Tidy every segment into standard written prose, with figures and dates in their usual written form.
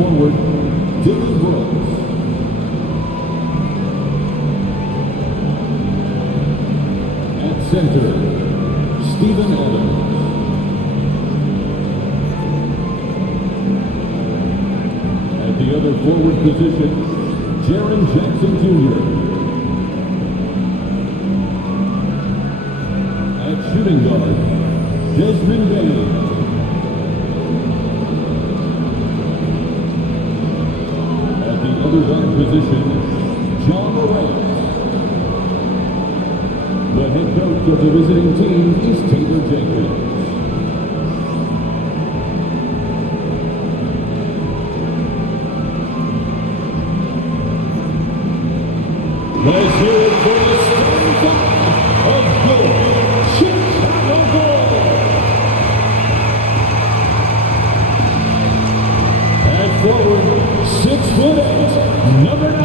forward, DeMar. At center, Steven Adams. At the other forward position, Jaren Jackson Jr. At shooting guard, Desmond Bain. At the other guard position, John Morant. The head coach of the visiting team is Taylor Jenkins. Let's hear it for the starting five of your Chicago Bulls. At forward, 6'8", number 9,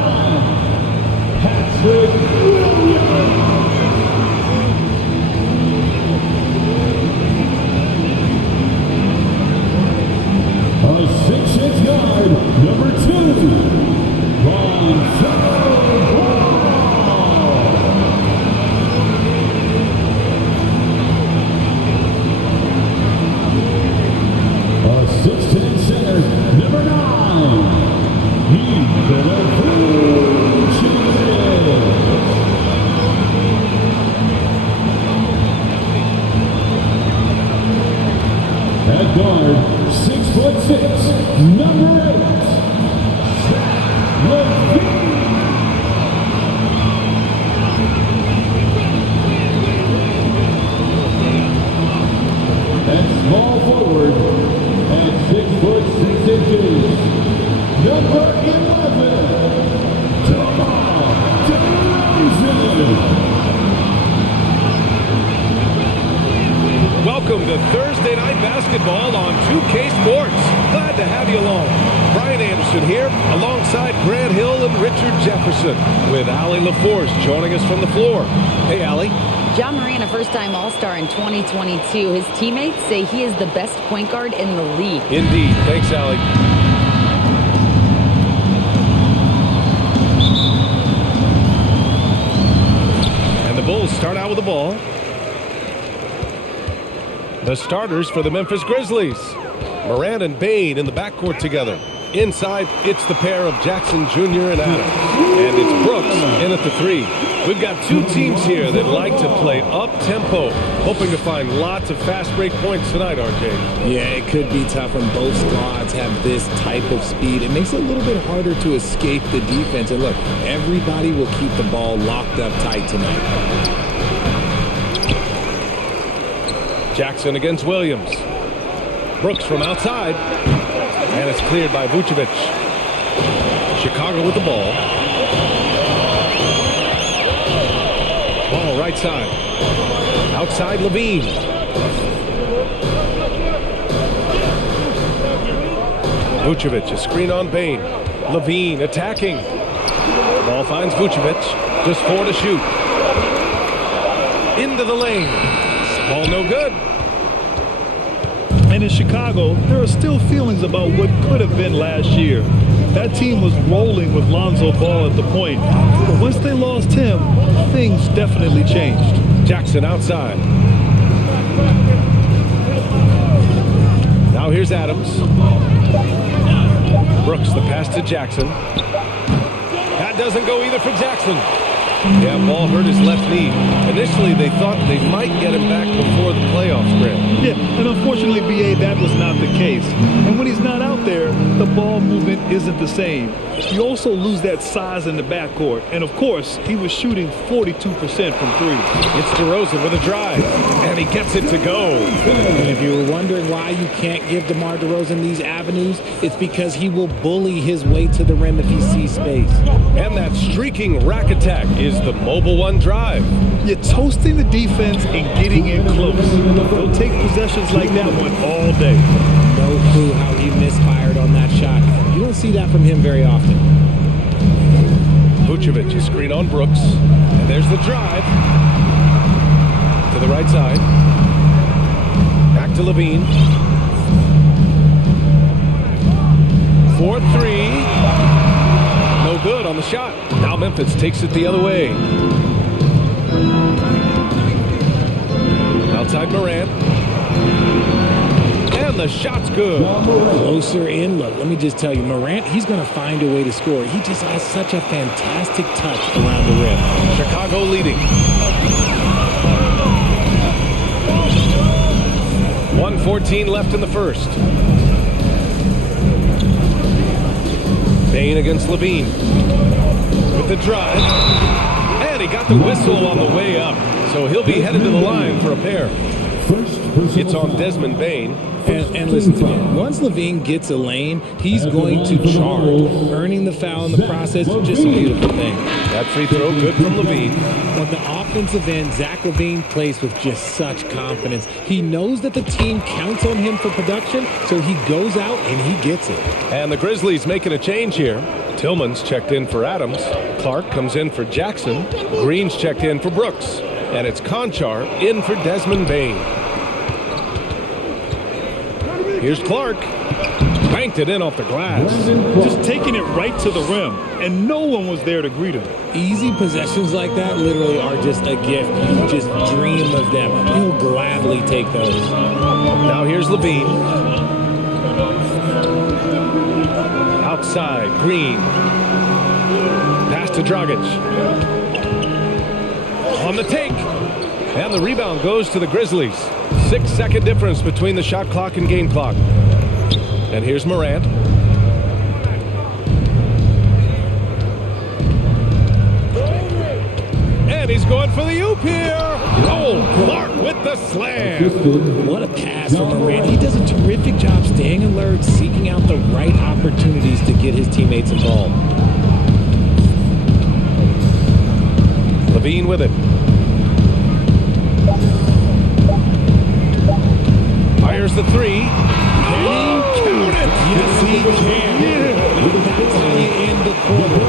Patrick Williams. A 6'6" guard, number 2, Lonzo. Number 9, at guard, 6'6", number 8, LaVine. And small forward, at 6'6" number 11, DeRozan. Welcome to Thursday Night Basketball on 2K Sports. Glad to have you along. Brian Anderson here, alongside Grant Hill and Richard Jefferson, with Allie LaForce joining us from the floor. Hey, Allie. Ja Morant, a first-time All-Star in 2022. His teammates say he is the best point guard in the league. Indeed. Thanks, Allie. And the Bulls start out with the ball. The starters for the Memphis Grizzlies. Morant and Bain in the backcourt together. Inside, it's the pair of Jackson Jr. and Adams. And it's Brooks in at the 3. We've got two teams here that like to play up-tempo, hoping to find lots of fast-break points tonight, RJ. Yeah, it could be tough when both squads have this type of speed. It makes it a little bit harder to escape the defense. And look, everybody will keep the ball locked up tight tonight. Jackson against Williams. Brooks from outside. And it's cleared by Vucevic. Chicago with the ball. Ball right side. Outside LaVine. Vucevic, a screen on Bain. LaVine attacking. Ball finds Vucevic. Just 4 to shoot. Into the lane. Ball no good. And in Chicago, there are still feelings about what could have been last year. That team was rolling with Lonzo Ball at the point. But once they lost him, things definitely changed. Jackson outside. Now here's Adams. Brooks, the pass to Jackson. That doesn't go either for Jackson. Yeah, ball hurt his left knee. Initially, they thought they might get him back before the playoffs, Grant. Yeah, and unfortunately, BA, that was not the case. And when he's not out there, the ball movement isn't the same. You also lose that size in the backcourt. And, of course, he was shooting 42% from 3. It's DeRozan with a drive, and he gets it to go. And if you were wondering why you can't give DeMar DeRozan these avenues, it's because he will bully his way to the rim if he sees space. And that streaking rack attack is the Mobile One drive. You're toasting the defense and getting in close. They'll take possessions like that one all day. No clue how he misfired on that shot. You don't see that from him very often. Vucevic, a screen on Brooks. And there's the drive. To the right side. Back to LaVine. for three. No good on the shot. Now Memphis takes it the other way. Outside Morant. And the shot's good. Closer in. Look, let me just tell you, Morant, he's going to find a way to score. He just has such a fantastic touch around the rim. Chicago leading. 1:14 left in the first. Bane against LaVine. With the drive. And he got the whistle on the way up. So he'll be headed to the line for a pair. It's on Desmond Bane. And listen to me. Once LaVine gets a lane, he's going to charge. Earning the foul in the process, just a beautiful thing. That free throw good from LaVine. On the offensive end, Zach LaVine plays with just such confidence. He knows that the team counts on him for production, so he goes out and he gets it. And the Grizzlies making a change here. Tillman's checked in for Adams. Clark comes in for Jackson. Green's checked in for Brooks. And it's Conchar in for Desmond Bane. Here's Clark. Banked it in off the glass. Just taking it right to the rim, and no one was there to greet him. Easy possessions like that literally are just a gift. You just dream of them. He'll gladly take those. Now here's LaVine. Outside, Green. Pass to Dragic. On the take. And the rebound goes to the Grizzlies. 6-second difference between the shot clock and game clock. And here's Morant. And he's going for the oop here. Oh, Clark with the slam. What a pass from Morant. He does a terrific job staying alert, seeking out the right opportunities to get his teammates involved. LaVine with it. Fires the three. Can he count it? Yes, he can. That's how you end the quarter.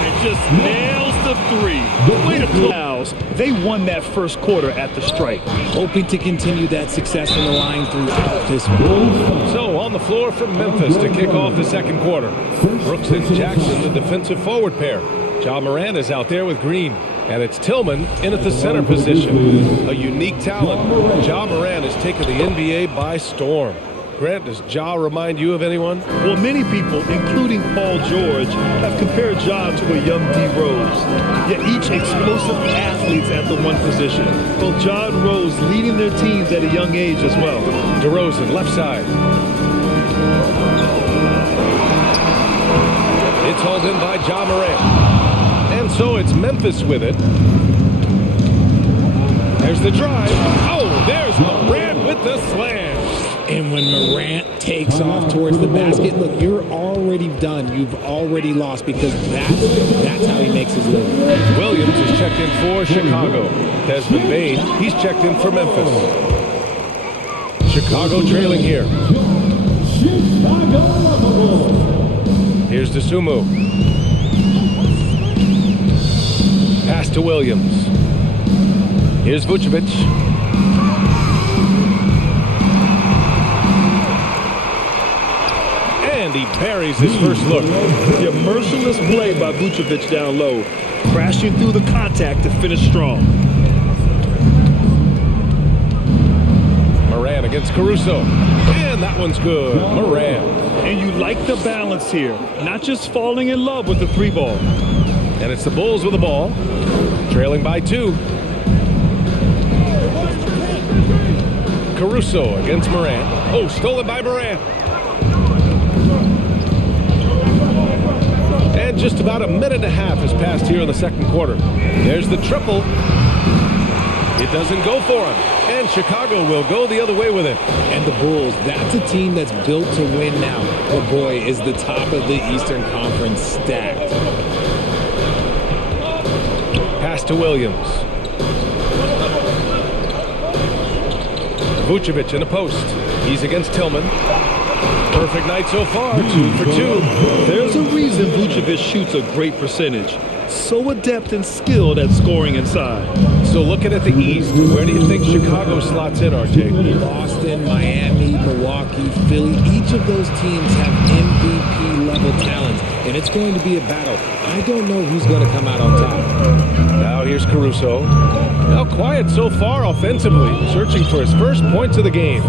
And just nails the three. Way to close. They won that first quarter at the stripe. Hoping to continue that success in the line throughout this one. So on the floor from Memphis to kick off the second quarter. Brooks and Jackson, the defensive forward pair. Ja Morant is out there with Green. And it's Tillman in at the center position. A unique talent. Ja Morant has taken the NBA by storm. Grant, does Ja remind you of anyone? Well, many people, including Paul George, have compared Ja to a young DeRozan. Yet each explosive athletes at the one position. Both Ja and Rose leading their teams at a young age as well. DeRozan, left side. It's hauled in by Ja Morant. And so it's Memphis with it. There's the drive. Oh, there's Morant with the slam. And when Morant takes off towards the basket, look, you're already done. You've already lost because that's how he makes his living. Williams is checked in for Chicago. Desmond Bane, he's checked in for Memphis. Chicago trailing here. Here's DeSumo. Pass to Williams. Here's Vucevic. And he buries his first look. The merciless play by Vucevic down low, crashing through the contact to finish strong. Morant against Caruso. And that one's good. Morant. And you like the balance here, not just falling in love with the three ball. And it's the Bulls with the ball, trailing by 2. Caruso against Morant. Oh, stolen by Morant. And just about a minute and a half has passed here in the second quarter. There's the triple. It doesn't go for him. And Chicago will go the other way with it. And the Bulls, that's a team that's built to win now. But boy, is the top of the Eastern Conference stacked. Pass to Williams. Vucevic in the post. He's against Tillman. Perfect night so far, 2 for 2. There's a reason Vucevic shoots a great percentage. So adept and skilled at scoring inside. So looking at the East, where do you think Chicago slots in, RJ? Boston, Miami, Milwaukee, Philly, each of those teams have MVP level talent, and it's going to be a battle. I don't know who's going to come out on top. Now here's Caruso. Now quiet so far offensively, searching for his first points of the game.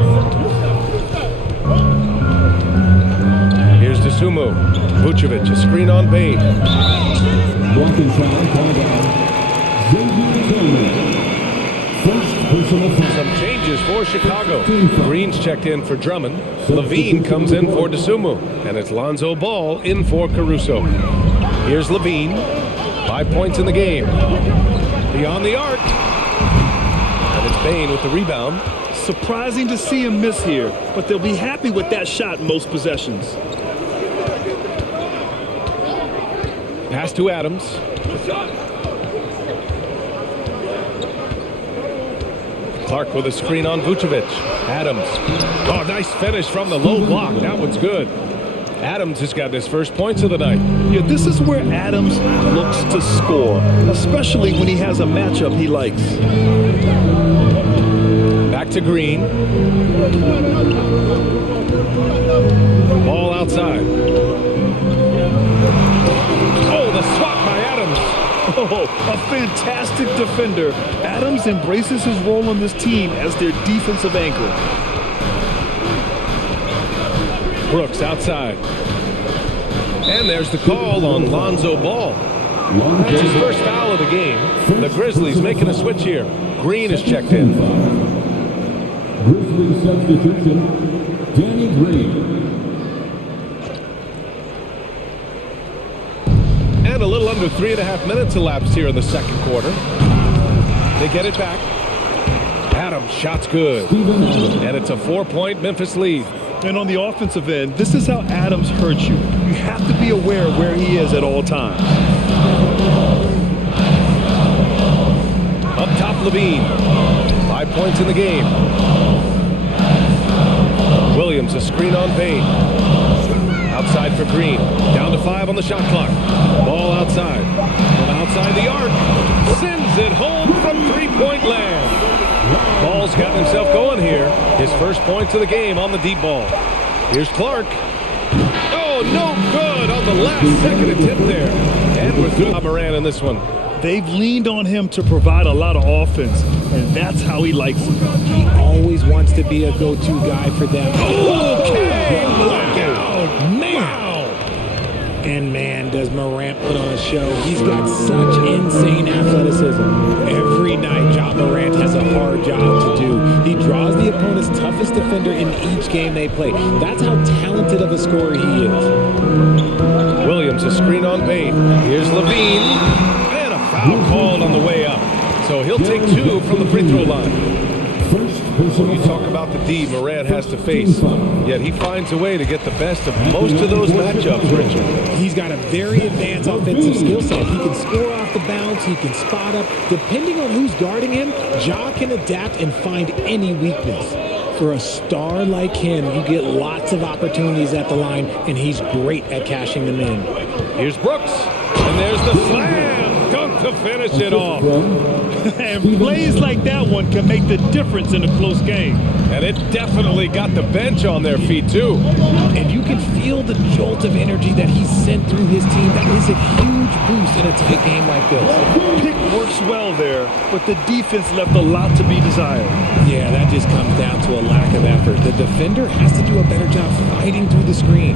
Here's DeSumo. Vucevic, a screen on Bane. Blocking foul called on Xavier Tillman. First personal foul. Some changes for Chicago. Green's checked in for Drummond. LaVine comes in for DeSumo. And it's Lonzo Ball in for Caruso. Here's LaVine. 5 points in the game. Beyond the arc. And it's Bane with the rebound. Surprising to see him miss here, but they'll be happy with that shot most possessions. Pass to Adams. Clark with a screen on Vucevic. Adams. Oh, nice finish from the low block. That one's good. Adams has got his first points of the night. Yeah, this is where Adams looks to score, especially when he has a matchup he likes. Back to Green. Ball outside. Oh, the swat by Adams. Oh, a fantastic defender. Adams embraces his role on this team as their defensive anchor. Brooks outside. And there's the call on Lonzo Ball. That's his first foul of the game. The Grizzlies making a switch here. Green is checked in. Grizzlies substitution, Danny Green. And a little under 3.5 minutes elapsed here in the second quarter. They get it back. Adams, shot's good. And it's a 4-point Memphis lead. And on the offensive end, this is how Adams hurts you. You have to be aware of where he is at all times. Up top, LaVine. 5 points in the game. Williams, a screen on Bane. Outside for Green. Down to 5 on the shot clock. Ball outside. From outside the arc. Sends it home from three-point land. Ball's gotten himself going here. His first points of the game on the deep ball. Here's Clark. Oh, no good on the last second attempt there. And we're through Morant in this one. They've leaned on him to provide a lot of offense, and that's how he likes it. He always wants to be a go-to guy for them. Okay, blackout. Man! And man, does Morant put on a show. He's got such insane athleticism. Every night, Morant has a hard job to do. He draws the opponent's toughest defender in each game they play. That's how talented of a scorer he is. Williams, a screen on Bane. Here's LaVine. And a foul called on the way up. So he'll take 2 from the free throw line. When you talk about the D Morant has to face, yet he finds a way to get the best of most of those matchups, Richard. He's got a very advanced offensive skill set. He can score off the bounce. He can spot up. Depending on who's guarding him, Ja can adapt and find any weakness. For a star like him, you get lots of opportunities at the line, and he's great at cashing them in. Here's Brooks, and there's the slam dunk to finish it off. And plays like that one can make the difference in a close game. And it definitely got the bench on their feet, too. And you can feel the jolt of energy that he sent through his team. That is a huge boost in a tight game like this. Pick works well there, but the defense left a lot to be desired. Yeah, that just comes down to a lack of effort. The defender has to do a better job fighting through the screen.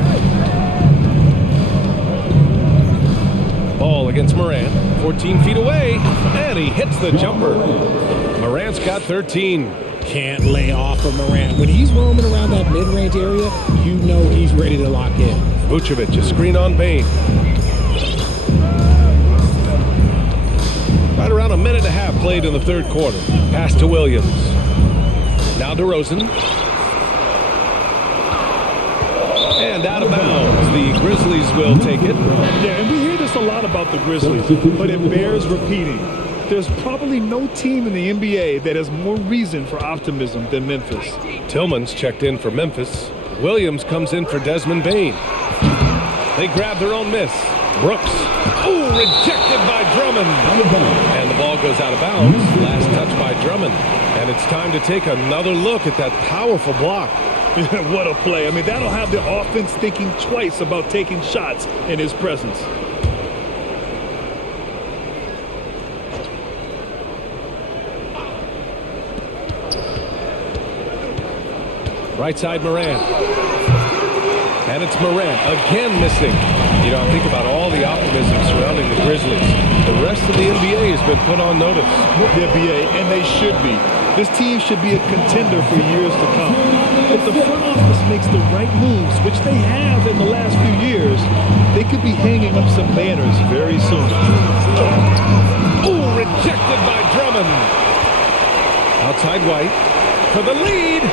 Ball against Morant, 14 feet away, and he hits the jumper. Morant's got 13. Can't lay off of Morant. When he's roaming around that mid-range area, you know he's ready to lock in. Vucevic, a screen on Bane. Right around a minute and a half played in the third quarter. Pass to Williams. Now DeRozan. And out of bounds. The Grizzlies will take it. Yeah, and we hear this a lot about the Grizzlies, but it bears repeating. There's probably no team in the NBA that has more reason for optimism than Memphis. Tillman's checked in for Memphis. Williams comes in for Desmond Bane. They grab their own miss. Brooks. Oh, rejected by Drummond. And the ball goes out of bounds. Last touch by Drummond. And it's time to take another look at that powerful block. What a play. I mean, that'll have the offense thinking twice about taking shots in his presence. Right side, Morant. And it's Morant again missing. You know, think about all the optimism surrounding the Grizzlies. The rest of the NBA has been put on notice. The NBA, and they should be. This team should be a contender for years to come. If the front office makes the right moves, which they have in the last few years, they could be hanging up some banners very soon. Oh, rejected by Drummond. Outside White for the lead.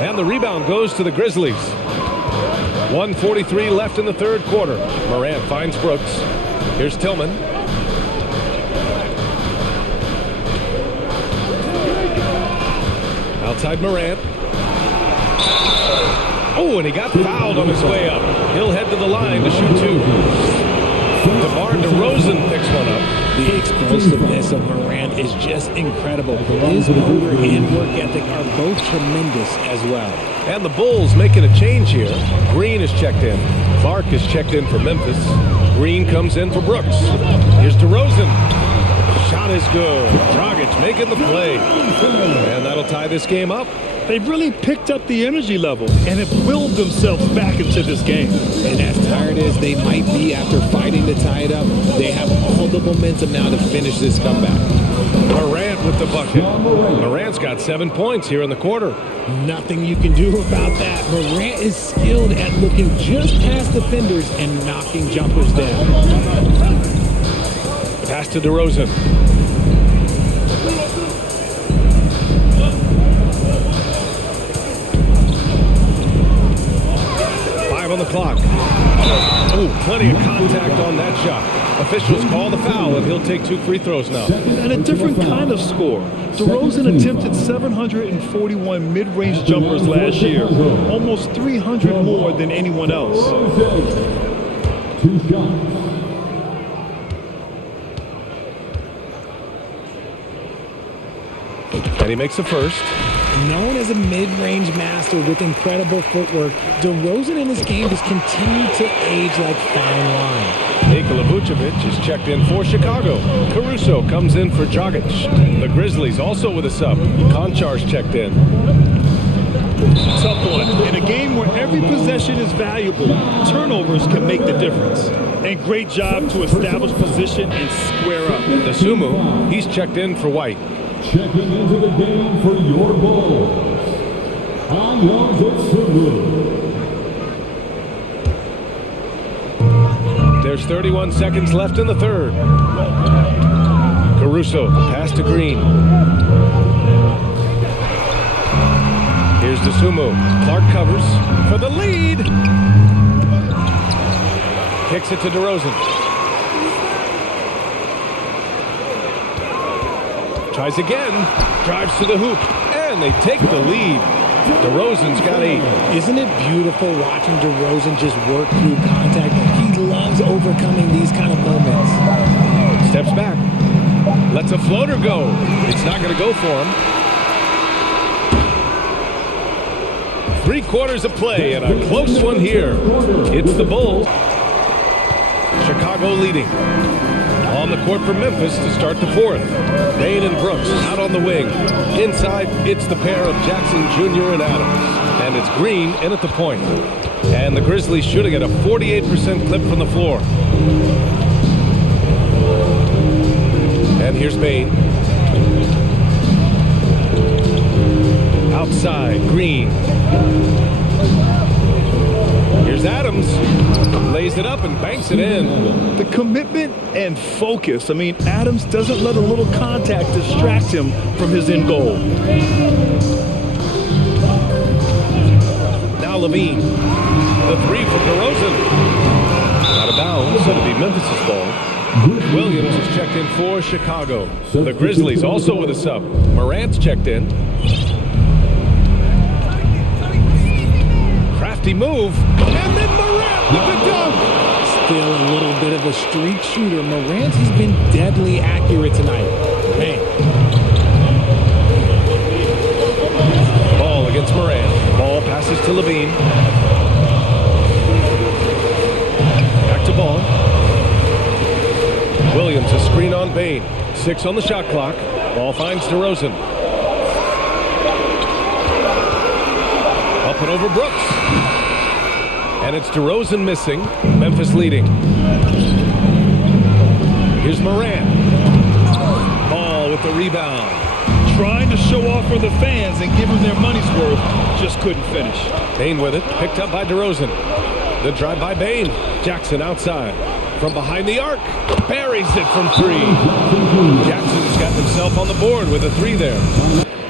And the rebound goes to the Grizzlies. 1:43 left in the third quarter. Morant finds Brooks. Here's Tillman. Outside Morant. Oh, and he got fouled on his way up. He'll head to the line to shoot two. DeMar DeRozan picks one up. The explosiveness of Morant is just incredible. His motor and work ethic are both tremendous as well. And the Bulls making a change here. Green is checked in. Clark is checked in for Memphis. Green comes in for Brooks. Here's DeRozan. Shot is good. Dragic making the play. And that'll tie this game up. They've really picked up the energy level and have willed themselves back into this game. And as tired as they might be after fighting to tie it up, they have all the momentum now to finish this comeback. Morant with the bucket. Morant's got 7 points here in the quarter. Nothing you can do about that. Morant is skilled at looking just past defenders and knocking jumpers down. Pass to DeRozan. On the clock. Oh, plenty of contact on that shot. Officials call the foul, and he'll take 2 free throws now. And a different kind of score. DeRozan attempted 741 mid-range jumpers last year, almost 300 more than anyone else. 2 shots. And he makes the first. Known as a mid-range master with incredible footwork, DeRozan in his game has continued to age like fine wine. Nikola Vucevic is checked in for Chicago. Caruso comes in for Dragic. The Grizzlies also with a sub. Konchar's checked in. Tough one. In a game where every possession is valuable, turnovers can make the difference. And great job to establish position and square up. Dosunmu, he's checked in for White. Checking into the game for your Bulls, Lonzo. There's 31 seconds left in the third. Caruso, pass to Green. Here's Dosunmu. Clark covers for the lead. Kicks it to DeRozan. Tries again, drives to the hoop, and they take the lead. DeRozan's got 8. Isn't it beautiful watching DeRozan just work through contact? He loves overcoming these kind of moments. Steps back, lets a floater go. It's not going to go for him. 3 quarters of play and a close one here. It's the Bulls. Chicago leading. On the court for Memphis to start the fourth. Bane and Brooks out on the wing. Inside, it's the pair of Jackson Jr. and Adams. And it's Green in at the point. And the Grizzlies shooting at a 48% clip from the floor. And here's Bane. Outside, Green. Here's Adams. Lays it up and banks it in. The commitment and focus. I mean, Adams doesn't let a little contact distract him from his end goal. Now LaVine. The 3 for DeRozan. Out of bounds. It'll be Memphis' ball. Williams is checked in for Chicago. The Grizzlies also with a sub. Morant's checked in. Crafty move. And then Morant with the dunk. a streak shooter. Morant has been deadly accurate tonight. Man. Ball against Morant. Ball passes to LaVine. Back to Ball. Williams a screen on Bane. 6 on the shot clock. Ball finds DeRozan. Up and over Brooks. And it's DeRozan missing. Memphis leading. Here's Morant. Ball with the rebound. Trying to show off for the fans and give them their money's worth, just couldn't finish. Bane with it. Picked up by DeRozan. The drive by Bane. Jackson outside. From behind the arc. Buries it from 3. Jackson's got himself on the board with a 3 there.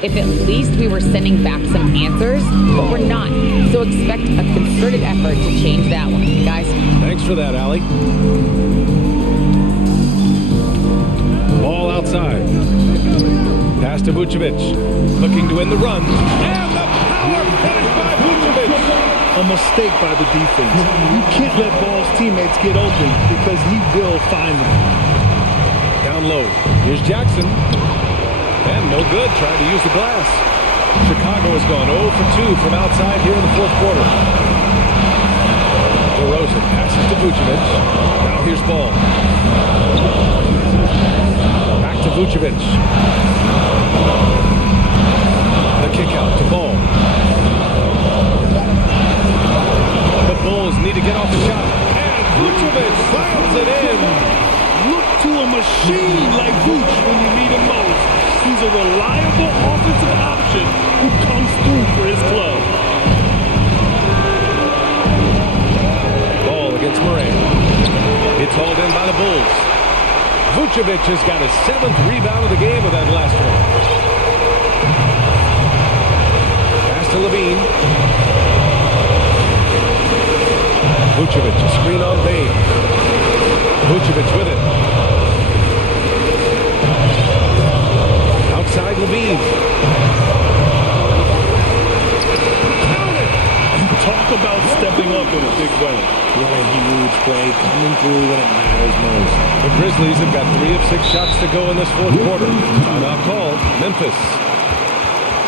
If at least we were sending back some answers, but we're not. So expect a concerted effort to change that one, guys. Thanks for that, Allie. Ball outside. Pass to Vucevic. Looking to end the run. And the power finish by Vucevic. A mistake by the defense. You can't let Ball's teammates get open because he will find them. Down low. Here's Jackson. And no good, trying to use the glass. Chicago has gone 0 for 2 from outside here in the fourth quarter. DeRozan passes to Vucevic. Now here's Ball. Back to Vucevic. The kick out to Ball. The Bulls need to get off the shot. And Vucevic slams it in. Look to a machine like Vooch when you need him most. He's a reliable offensive option who comes through for his club. Ball against Morant. It's hauled in by the Bulls. Vucevic has got his 7th rebound of the game with that last one. Pass to LaVine. Vucevic, a screen on Bane. Vucevic with it. Outside LaVine. Count it! Talk about stepping up in a big way. What a huge play coming through when it matters most. The Grizzlies have got 3 of 6 shots to go in this fourth quarter. Timeout called. Memphis.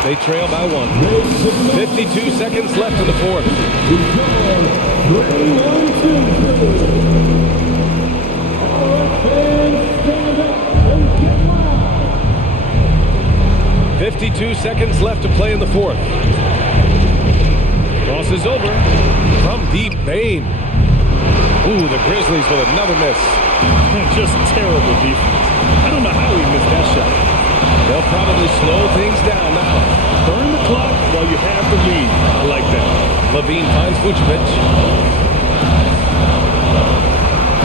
They trail by 1. 52 seconds left in the fourth. 52 seconds left to play in the fourth. Cross is over. From deep, Bane. Ooh, the Grizzlies with another miss. Just terrible defense. I don't know how he missed that shot. They'll probably slow things down now. Burn the clock while you have the lead. I like that. LaVine finds Vucevic.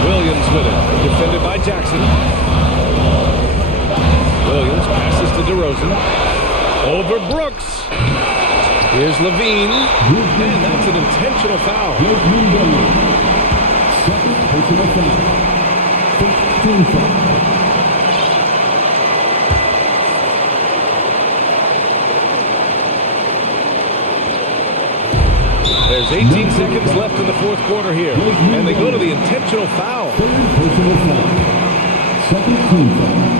Williams with it. Defended by Jackson. Williams passes to DeRozan. Over Brooks. Here's LaVine. And that's an intentional foul. Second personal foul. 15 foul. There's 18 seconds left in the fourth quarter here. And they go to the intentional foul. Third personal foul. Second team foul.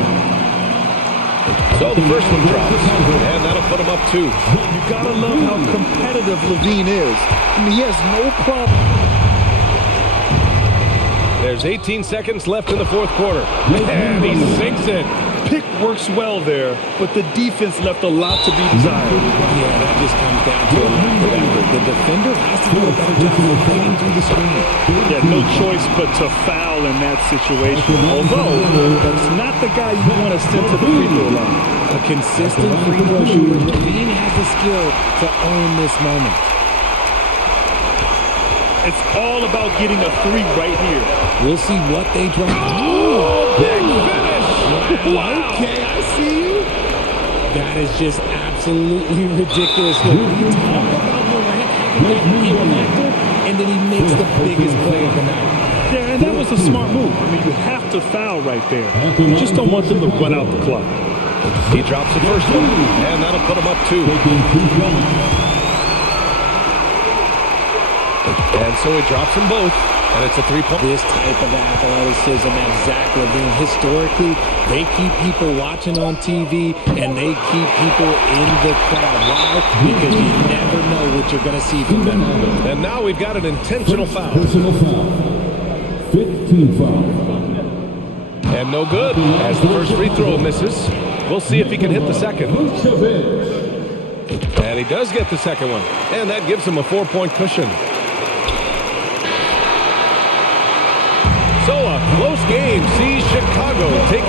So the first one drops. And that'll put him up 2. You gotta love how competitive LaVine is. I mean, he has no problem. There's 18 seconds left in the fourth quarter. And he sinks it. Pick works well there, but the defense left a lot to be desired. Yeah, that just comes down to a lack of effort. The defender has to do a better job of fighting through the screen. Yeah, no choice but to foul in that situation. Although, that's not the guy you want to send to the free throw line. A consistent free throw shooter, LaVine has the skill to own this moment. It's all about getting a 3 right here. We'll see what they drop. Oh, big finish! Wow. Okay, I see you. That is just absolutely ridiculous. Look, we talk about Morant having that factor, and then he makes the biggest play of the night. Yeah, and that was a smart move. I mean, you have to foul right there. You just don't want them to run out the clock. He drops the first one, and that'll put him up 2. And so he drops them both, and it's a three-point. This type of athleticism that Zach LaVine, historically, they keep people watching on TV and they keep people in the crowd. Why? Because you never know what you're going to see from them. And now we've got an intentional foul. Personal foul. 15 foul. And no good, as the first free throw misses. We'll see if he can hit the second. And he does get the second one. And that gives him a 4-point cushion. So a close game sees Chicago taking